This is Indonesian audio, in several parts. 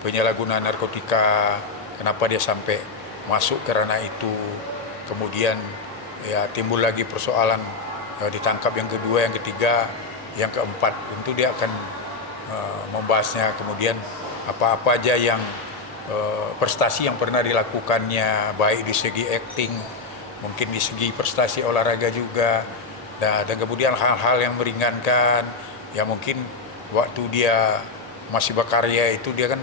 penyalahgunaan narkotika, kenapa dia sampai masuk ke ranah itu. Kemudian ya timbul lagi persoalan ditangkap yang kedua, yang ketiga, yang keempat. Tentu dia akan membahasnya. Kemudian apa-apa aja yang prestasi yang pernah dilakukannya, baik di segi acting, mungkin di segi prestasi olahraga juga, dan kemudian hal-hal yang meringankan, ya mungkin waktu dia masih berkarya itu dia kan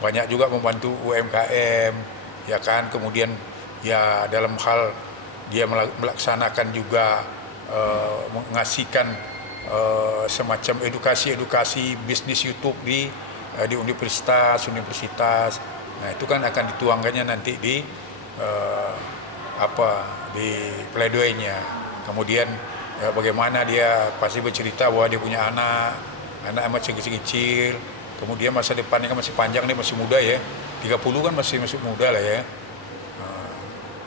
banyak juga membantu UMKM, ya kan. Kemudian ya dalam hal dia melaksanakan juga mengasihkan semacam edukasi bisnis YouTube di universitas. Nah itu kan akan dituangkannya nanti di di pledoinya. Kemudian bagaimana dia pasti bercerita bahwa dia punya anak masih kecil-kecil. Kemudian masa depannya kan masih panjang, dia masih muda ya, 30 kan masih muda lah ya.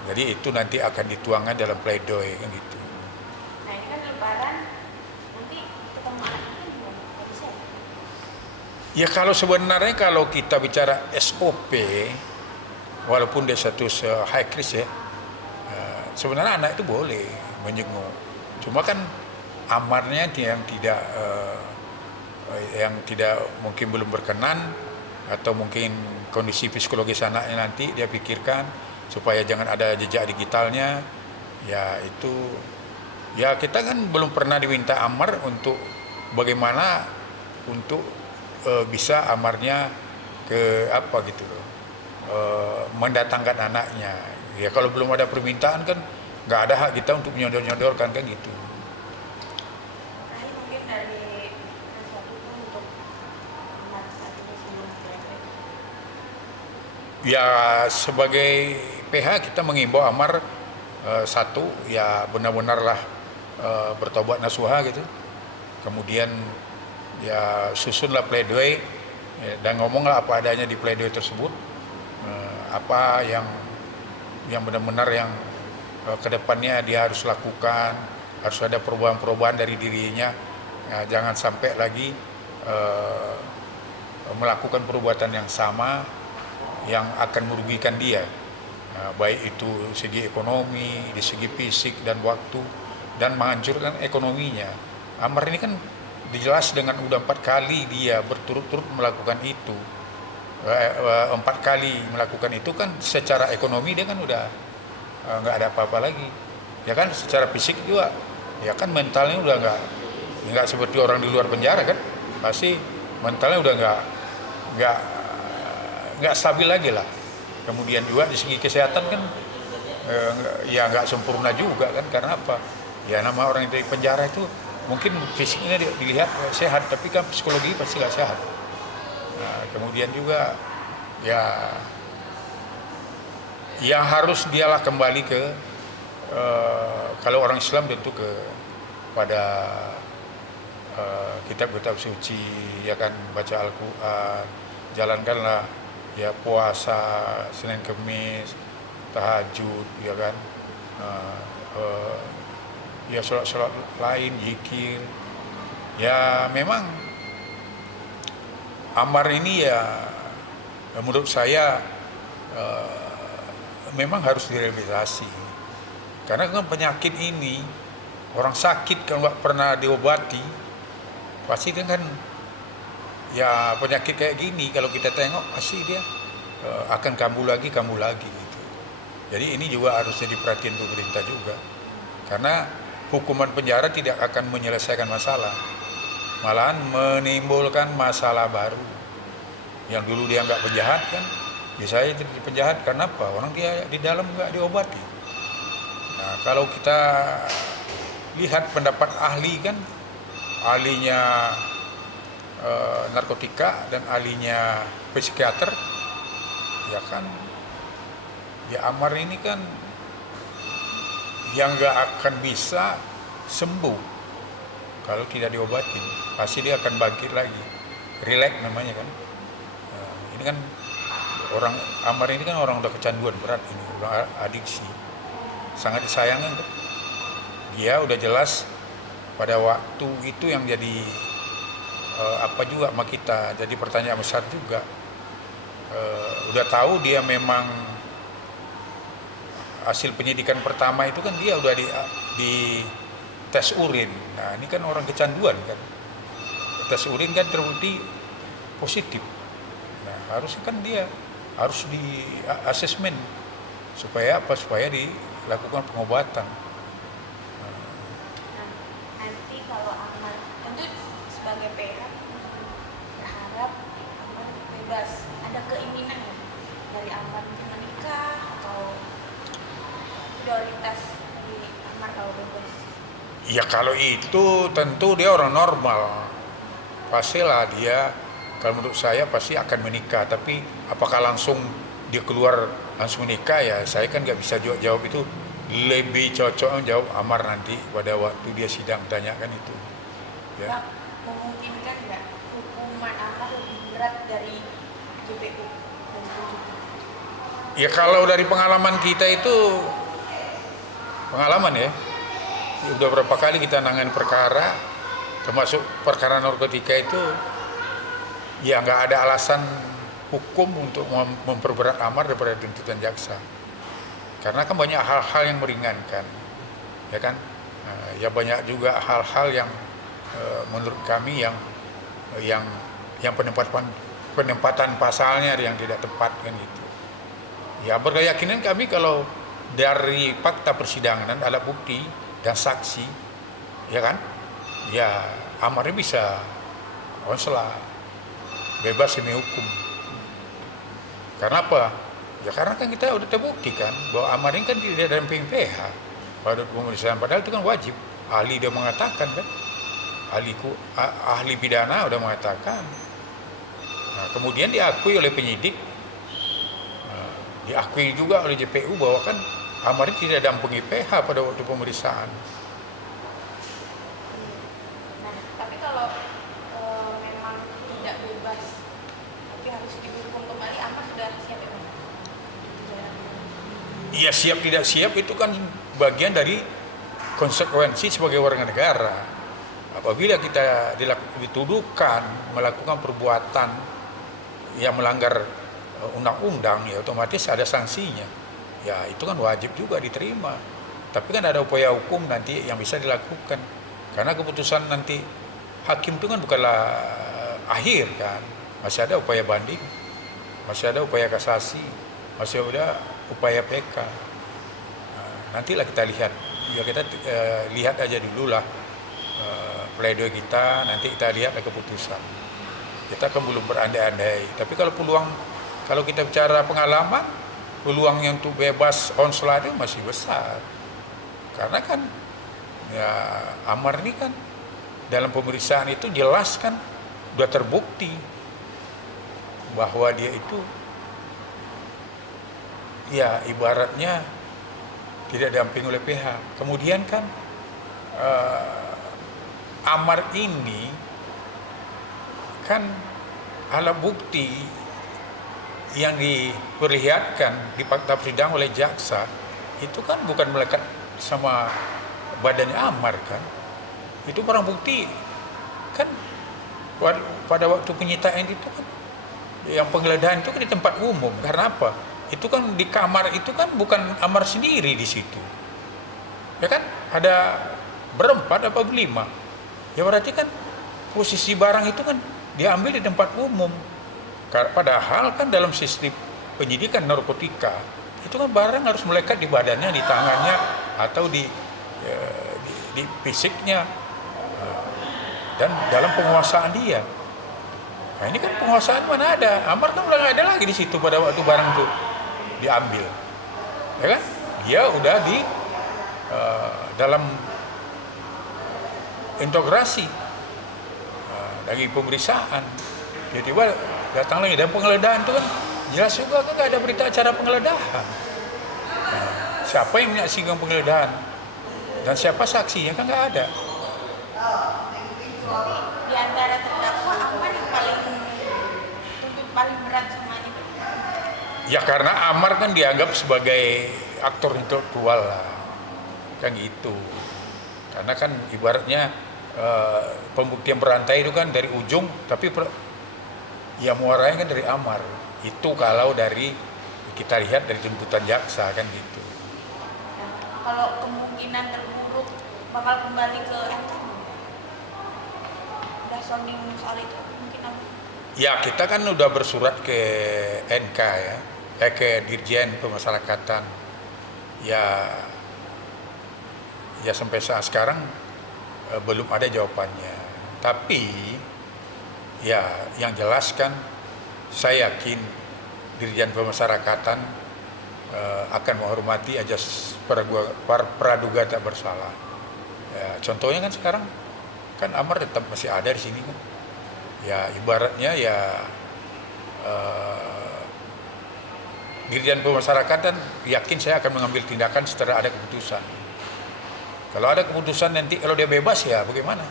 Jadi itu nanti akan dituangkan dalam pledoi kan gitu. Nah ini kan Lebaran, nanti ketemu anaknya gimana? Nggak bisa ya? Ya kalau sebenarnya kalau kita bicara SOP, walaupun dia status high risk ya, sebenarnya anak itu boleh menjenguk. Cuma kan amarnya yang tidak mungkin belum berkenan, atau mungkin kondisi psikologis anaknya nanti dia pikirkan supaya jangan ada jejak digitalnya. Ya itu ya kita kan belum pernah diminta amar untuk bagaimana untuk bisa amarnya ke apa gitu loh, mendatangkan anaknya. Ya kalau belum ada permintaan kan nggak ada hak kita untuk menyodorkan kan gitu. Nah ini mungkin dari sesuatu itu untuk memaksa ini sebelum kira-kira. Ya sebagai PH kita mengimbau amar, satu ya benar-benarlah bertobat nasuha gitu. Kemudian ya susunlah pledoi, ya, dan ngomonglah apa adanya di pledoi tersebut, apa yang benar-benar yang kedepannya dia harus lakukan, harus ada perubahan-perubahan dari dirinya. Ya, jangan sampai lagi melakukan perbuatan yang sama yang akan merugikan dia, baik itu segi ekonomi, di segi fisik dan waktu, dan menghancurkan ekonominya. Amar ini kan dijelas dengan udah 4 kali dia berturut-turut melakukan itu. 4 kali melakukan itu kan secara ekonomi dia kan udah nggak ada apa-apa lagi, ya kan. Secara fisik juga, ya kan mentalnya udah nggak seperti orang di luar penjara kan, pasti mentalnya udah nggak stabil lagi lah. Kemudian juga di segi kesehatan kan ya nggak sempurna juga kan, karena apa? Ya nama orang yang dari penjara itu mungkin fisiknya dilihat sehat, tapi kan psikologi pasti nggak sehat. Nah, kemudian juga ya yang harus dialah kembali ke kalau orang Islam tentu pada kitab-kitab suci, ya kan, baca Al-Quran, jalankanlah ya puasa Senin Kemis, tahajud, ya kan, ya sholat lain, zikir. Ya memang amar ini ya menurut saya memang harus direhabilitasi, karena kan penyakit ini orang sakit kalau nggak pernah diobati pasti kan ya penyakit kayak gini kalau kita tengok pasti dia akan kambuh lagi gitu. Jadi ini juga harus jadi perhatian pemerintah juga, karena hukuman penjara tidak akan menyelesaikan masalah, malahan menimbulkan masalah baru. Yang dulu dia nggak penjahat kan bisa aja jadi penjahat, karena apa? Orang dia di dalam nggak diobati. Nah kalau kita lihat pendapat ahli kan, ahlinya narkotika dan ahlinya psikiater, ya kan, ya amar ini kan yang nggak akan bisa sembuh kalau tidak diobatin. Pasti dia akan bangkit lagi, relax namanya kan. Ini kan orang amar ini kan orang udah kecanduan berat, ini udah adiksi, sangat disayangkan kan? Dia udah jelas pada waktu itu yang jadi apa juga sama kita, jadi pertanyaan besar juga. udah tahu dia memang hasil penyidikan pertama itu kan dia udah di tes urin. Nah ini kan orang kecanduan kan, tes urin kan terbukti positif. Nah harusnya kan dia harus di asesmen supaya apa? Supaya dilakukan pengobatan. Nah, nanti kalau Ahmad tentu sebagai pihak berharap Ahmad bebas. Ada keinginan ya dari Ahmad untuk menikah atau prioritas di Ahmad kalau bebas? Ya kalau itu tentu dia orang normal, pastilah dia, kalau menurut saya pasti akan menikah. Tapi apakah langsung dia keluar langsung menikah, ya saya kan nggak bisa jawab itu. Lebih cocok menjawab Amar nanti pada waktu dia sidang, tanyakan itu ya. Bang, memungkinkan nggak hukuman Ahmad lebih berat dari JPU dan JPU? Ya kalau dari pengalaman kita itu, pengalaman ya, udah berapa kali kita nangani perkara, termasuk perkara narkotika itu, ya nggak ada alasan hukum untuk memperberat Amar daripada tuntutan jaksa. Karena kan banyak hal-hal yang meringankan, ya kan? Ya banyak juga hal-hal yang menurut kami yang penempatan pasalnya yang tidak tepat kan itu. Ya berkeyakinan kami kalau dari fakta persidangan, alat bukti dan saksi, ya kan? Ya Amar bisa konsela bebas demi hukum. Karena apa? Ya karena kan kita udah terbukti kan bahwa Amar ini kan tidak damping PH pada pemeriksaan, padahal itu kan wajib. Ahli dia mengatakan kan, ahli pidana udah mengatakan. Nah, kemudian diakui oleh penyidik, diakui juga oleh JPU bahwa kan Amar ini tidak dampingi PH pada waktu pemeriksaan. Nah, tapi kalau memang tidak bebas, tapi harus dihukum kembali, Ahmad sudah siap ya, Bang? Iya siap tidak siap itu kan bagian dari konsekuensi sebagai warga negara. Apabila kita dituduhkan melakukan perbuatan yang melanggar undang-undang, ya otomatis ada sanksinya. Ya itu kan wajib juga diterima. Tapi kan ada upaya hukum nanti yang bisa dilakukan. Karena keputusan nanti hakim itu kan bukanlah akhir kan. Masih ada upaya banding, masih ada upaya kasasi, masih ada upaya PK. Nantilah kita lihat, ya kita lihat aja dulu lah pledoi kita, nanti kita lihat keputusan. Kita kan belum berandai-andai, tapi kalau kita bicara pengalaman, peluang yang untuk bebas konsela itu masih besar. Karena kan ya Amar ini kan dalam pemeriksaan itu jelas kan sudah terbukti bahwa dia itu ya ibaratnya tidak didampingi oleh PH. Kemudian kan Amar ini kan alat bukti yang diperlihatkan di fakta persidangan oleh jaksa itu kan bukan melekat sama badannya Amar kan. Itu barang bukti kan pada waktu penyitaan itu kan yang penggeledahan itu kan di tempat umum. Karena apa? Itu kan di kamar itu kan bukan Amar sendiri di situ. Ya kan? Ada berempat apa berlima. Ya berarti kan posisi barang itu kan diambil di tempat umum. Padahal kan dalam sistem penyidikan narkotika itu kan barang harus melekat di badannya, di tangannya, atau di fisiknya, dan dalam penguasaan dia. Nah ini kan penguasaan mana ada? Amar kan udah nggak ada lagi di situ pada waktu barang itu diambil, ya kan? Dia udah di dalam integrasi lagi pemeriksaan. Tiba-tiba datang lagi dan penggeledahan itu kan jelas juga kan nggak ada berita acara penggeledahan. Siapa yang menyaksikan penggeledahan dan siapa saksinya kan nggak ada. Tapi di antara terdakwa Ahmad yang tuntut paling berat sama itu? Ya karena Amar kan dianggap sebagai aktor intelektual lah, kan gitu. Karena kan ibaratnya pembuktian berantai itu kan dari ujung, tapi ya muaranya kan dari Amar. Itu kalau dari kita lihat dari tuntutan jaksa kan gitu. Nah, kalau kemungkinan terburuk bakal kembali ke MK, udah sounding soal itu kemungkinan. Ya kita kan udah bersurat ke NK ya, ke Dirjen Pemasyarakatan. Ya, ya sampai saat sekarang belum ada jawabannya. Tapi ya yang jelas kan saya yakin Dirjen Pemasyarakatan akan menghormati ajas praduga tak bersalah. Ya, contohnya kan sekarang kan amar tetap masih ada di sini kan. Ya ibaratnya ya Dirjen Pemasyarakatan yakin saya akan mengambil tindakan setelah ada keputusan. Kalau ada keputusan nanti kalau dia bebas ya bagaimana?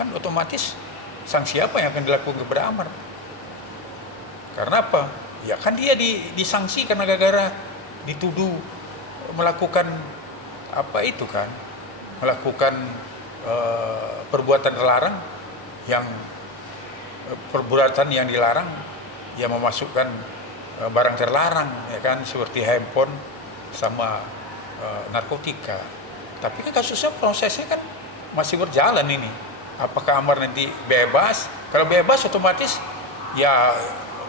Kan otomatis sanksi apa yang akan dilakukan kepada Amar? Karena apa? Ya kan dia disanksi karena gara-gara dituduh melakukan apa itu kan? Melakukan perbuatan terlarang yang perbuatan yang dilarang yang memasukkan barang terlarang ya kan seperti handphone sama narkotika. Tapi kan kasusnya prosesnya kan masih berjalan ini. Apakah Amar nanti bebas? Kalau bebas otomatis ya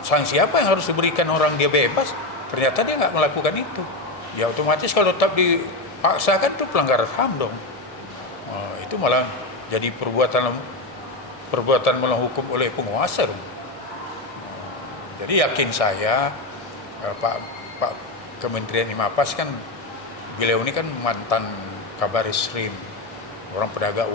sanksi apa yang harus diberikan orang dia bebas? Ternyata dia nggak melakukan itu. Ya otomatis kalau tetap dipaksakan itu pelanggaran HAM dong. Itu malah jadi perbuatan melawan hukum oleh penguasa dong. Jadi yakin saya Pak Kementerian Imapas kan beliau ini kan mantan Kabar Eskrim, orang pedagang